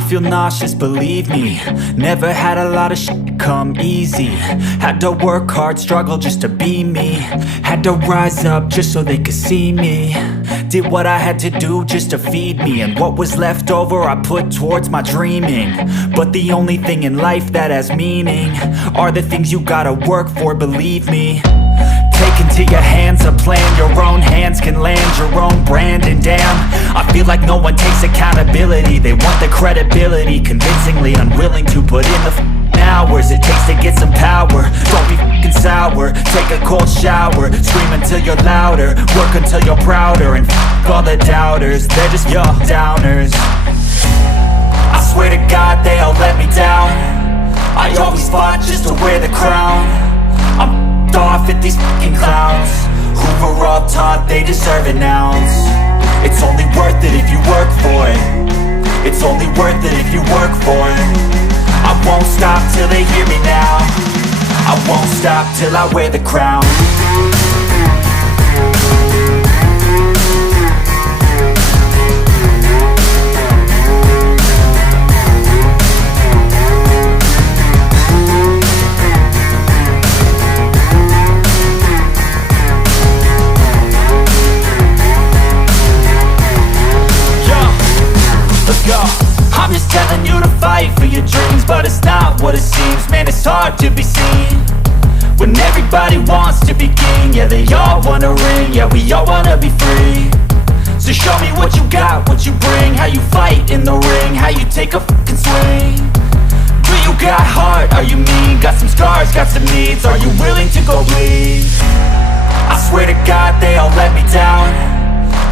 I feel nauseous, believe me. Never had a lot of shit come easy. Had to work hard, struggle just to be me. Had to rise up just so they could see me. Did what I had to do just to feed me, and what was left over I put towards my dreaming. But the only thing in life that has meaning are the things you gotta work for, believe me. Take into your hands a plan, your own hands can land your own brand. And damn, I feel like no one takes accountability. They want the credibility, convincingly unwilling to put in the hours it takes to get some power. Don't be f***ing sour, take a cold shower. Scream until you're louder, work until you're prouder. And f*** all the doubters, they're just your downers. I swear to God they all let me down. I always fought just to wear the crown. I'm off at these fucking clowns who were all taught they deserve an ounce. It's only worth it if you work for it. It's only worth it if you work for it. I won't stop till they hear me now. I won't stop till I wear the crown. I'm just telling you to fight for your dreams, but it's not what it seems. Man, it's hard to be seen when everybody wants to be king. Yeah, they all wanna ring, yeah, we all wanna be free. So show me what you got, what you bring, how you fight in the ring, how you take a fucking swing. Do you got heart, are you mean? Got some scars, got some needs, are you willing to go bleed? I swear to God they all let me down.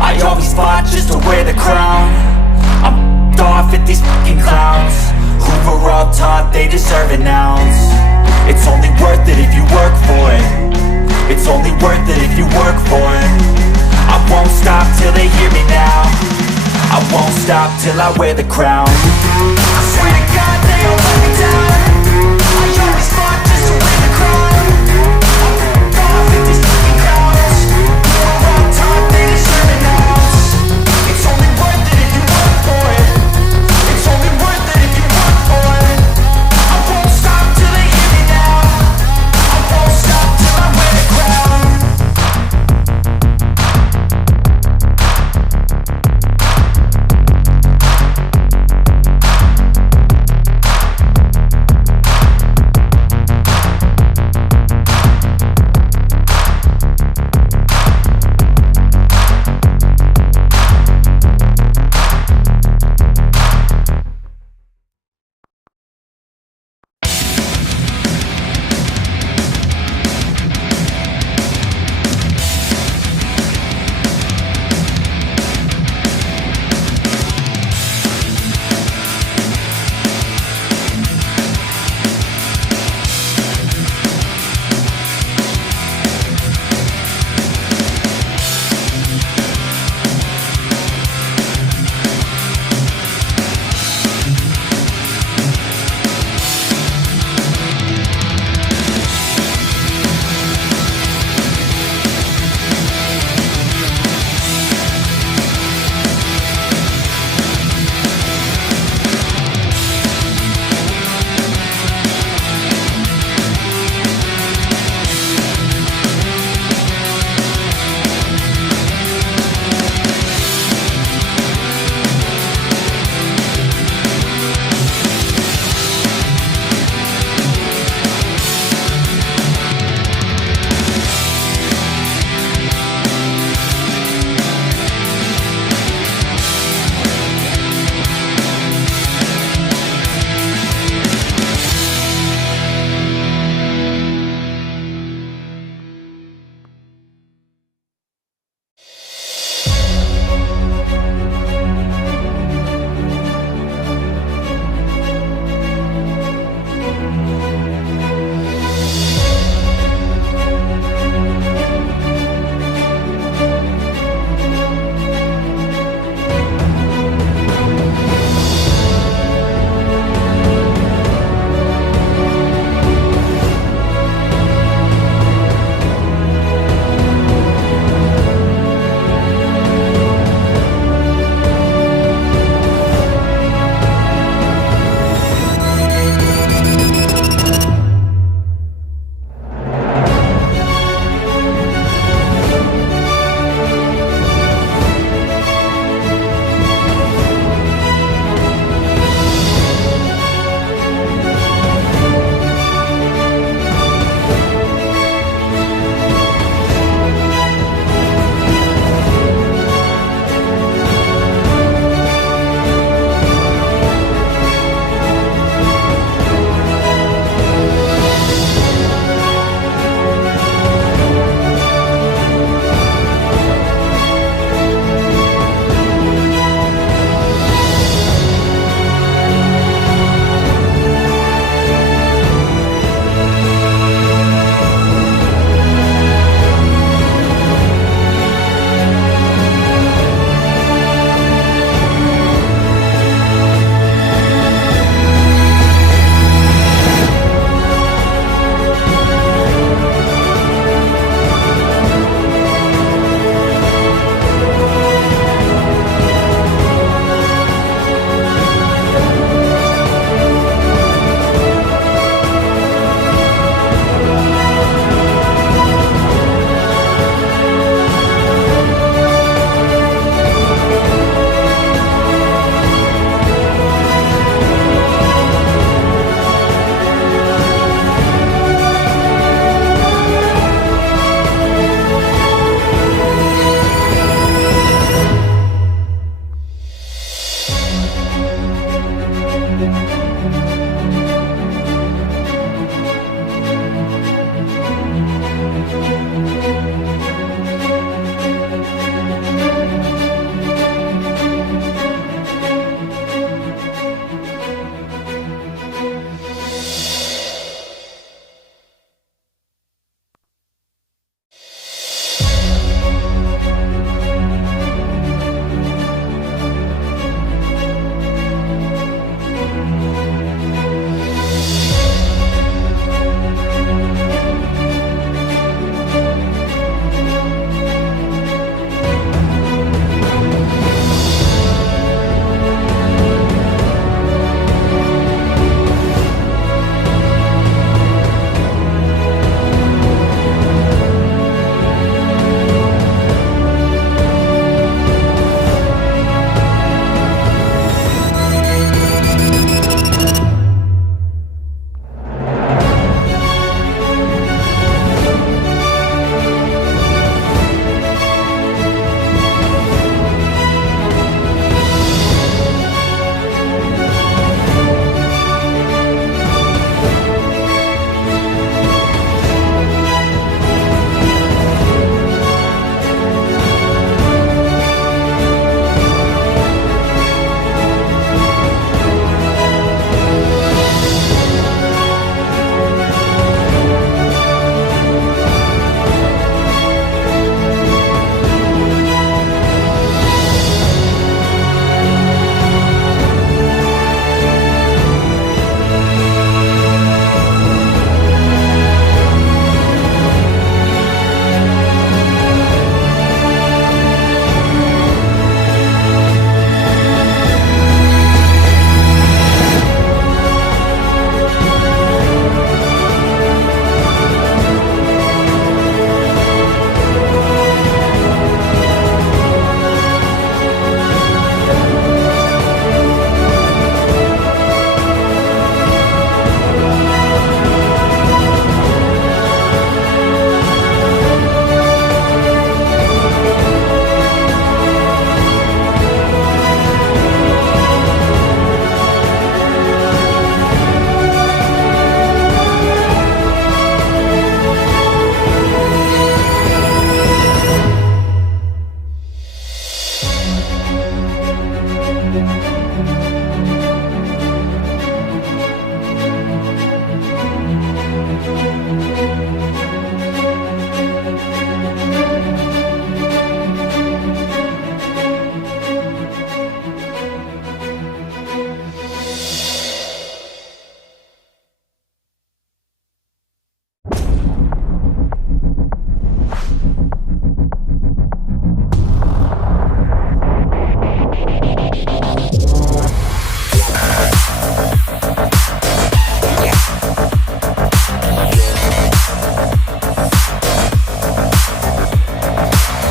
I always fought just to wear the crown. I'm off at these fucking clowns who were all taught they deserve an ounce. It's only worth it if you work for it. It's only worth it if you work for it. I won't stop till they hear me now. I won't stop till I wear the crown. I swear to God they all let me down. I always fought just to wear the crown. I'm off at these fucking clowns who were all taught they deserve an ounce. It's only worth it if you work for it. It's only worth it if you work for it. I won't stop till they hear me now. I won't stop till I wear the crown.